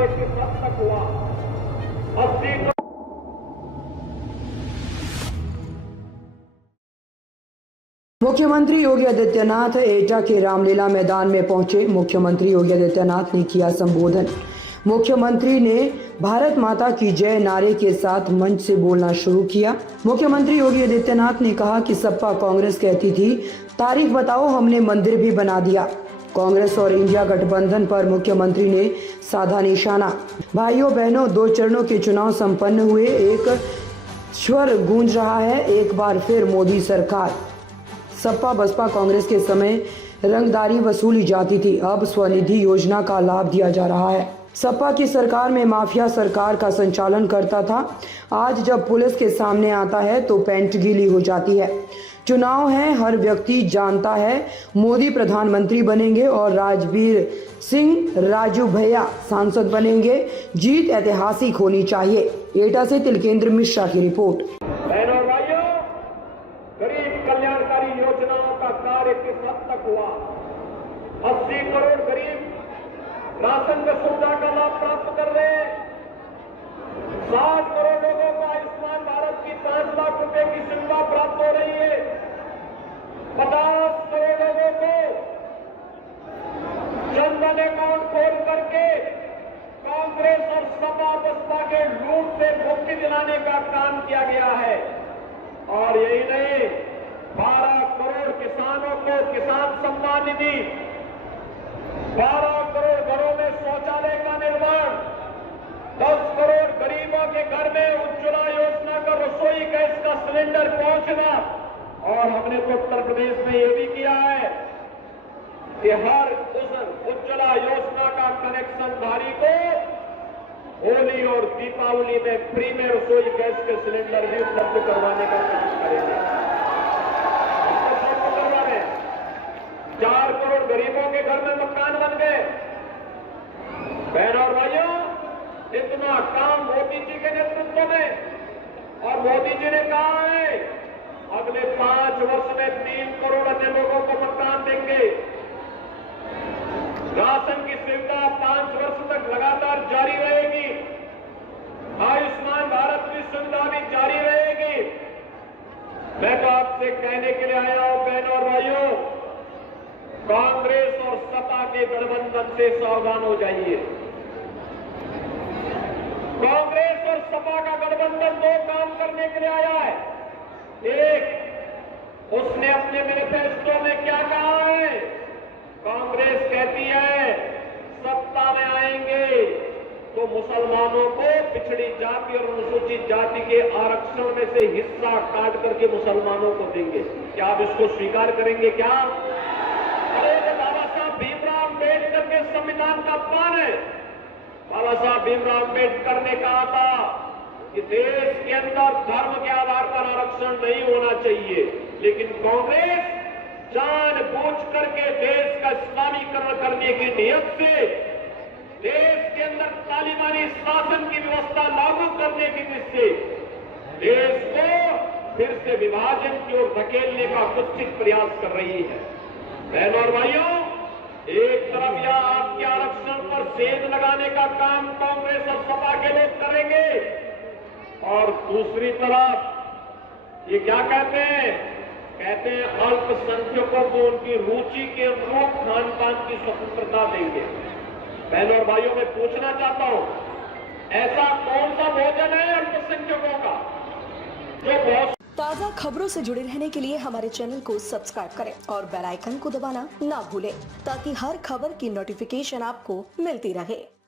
कार्य किस हद तक हुआ। 80 मुख्यमंत्री योगी आदित्यनाथ एटा के रामलीला मैदान में पहुंचे। मुख्यमंत्री योगी आदित्यनाथ ने किया संबोधन। मुख्यमंत्री ने भारत माता की जय नारे के साथ मंच से बोलना शुरू किया। मुख्यमंत्री योगी आदित्यनाथ ने कहा कि सपा कांग्रेस कहती थी तारीख बताओ, हमने मंदिर भी बना दिया। कांग्रेस और इंडिया गठबंधन पर मुख्यमंत्री ने साधा निशाना। भाइयों बहनों, 2 चरणों के चुनाव संपन्न हुए। एक स्वर गूंज रहा है, एक बार फिर मोदी सरकार। सपा बसपा कांग्रेस के समय रंगदारी वसूली जाती थी, अब स्वनिधि योजना का लाभ दिया जा रहा है। सपा की सरकार में माफिया सरकार का संचालन करता था। आज जब पुलिस के सामने आता है तो पैंट गीली हो जाती है। चुनाव है, हर व्यक्ति जानता है मोदी प्रधानमंत्री बनेंगे और राजवीर सिंह राजू भैया सांसद बनेंगे। जीत ऐतिहासिक होनी चाहिए। एटा से तिलकेंद्र मिश्रा की रिपोर्ट। बहनों भाइयों, गरीब कल्याणकारी योजनाओं का कार्य किस हद तक हुआ। 80 करोड़ गरीब राशन की सुविधा का लाभ प्राप्त कर रहे हैं। 60 करोड़ लोगों को आयुष्मान भारत की 5 लाख रुपए की सुविधा प्राप्त हो रही है। 50 करोड़ लोगों को जनधन अकाउंट खोल करके कांग्रेस और सपा बसपा के लूट से मुक्ति दिलाने का काम किया गया है। और यही नहीं, 12 करोड़ किसानों को किसान सम्मान निधि, 12 करोड़ घरों में शौचालय का निर्माण, 10 करोड़ गरीबों के घर में उज्ज्वला योजना का रसोई गैस का सिलेंडर पहुंचना। और हमने तो उत्तर प्रदेश में यह भी किया है कि हर उस उज्ज्वला योजना का कनेक्शनधारी को होली और दीपावली में फ्री में रसोई गैस के सिलेंडर भी उपलब्ध करवाने का काम करेंगे। 4 करोड़ गरीबों के घर में मकान बन गए। बहनों और भाइयों, इतना काम मोदी जी के नेतृत्व में। और मोदी जी ने कहा है अगले 5 वर्ष में 3 करोड़ अन्य लोगों को मकान देंगे। राशन की सुविधा 5 वर्ष तक लगातार जारी रहेगी। आयुष्मान भारत की सुविधा भी जारी रहेगी। मैं तो आपसे कहने के लिए आया हूं बहनों और भाइयों, कांग्रेस और सपा के गठबंधन से सावधान हो जाइए। कांग्रेस और सपा का गठबंधन 2 काम करने के लिए आया है। एक, उसने अपने मैनिफेस्टो में क्या कहा है। कांग्रेस कहती है सत्ता में आएंगे तो मुसलमानों को पिछड़ी जाति और अनुसूचित जाति के आरक्षण में से हिस्सा काट करके मुसलमानों को देंगे। क्या आप इसको स्वीकार करेंगे क्या? अरे तो बाबा साहब भीमराव अम्बेडकर के संविधान का अपमान है। बाबा साहब भीमराव अम्बेडकर ने कहा था कि देश के अंदर धर्म के आधार पर आरक्षण नहीं होना चाहिए, लेकिन कांग्रेस जानबूझ करके देश का इस्लामीकरण करने की नियत से देश के अंदर तालिबानी शासन की व्यवस्था लागू करने की दृष्टि से देश को फिर से विभाजन की ओर धकेलने का कुत्सित प्रयास कर रही है। बहनों और भाइयों, एक तरफ यह आपके आरक्षण पर सेंध लगाने का काम कांग्रेस और सपा के लोग करेंगे और दूसरी तरफ ये क्या कहते हैं अल्पसंख्यकों को उनकी रुचि के अनुरूप खान पान की स्वतंत्रता देंगे। बहनों और भाइयों, मैं पूछना चाहता हूं, ऐसा कौन सा भोजन है अल्पसंख्यकों का जो बहुत। ताज़ा खबरों से जुड़े रहने के लिए हमारे चैनल को सब्सक्राइब करें और बेल आइकन को दबाना ना भूलें ताकि हर खबर की नोटिफिकेशन आपको मिलती रहे।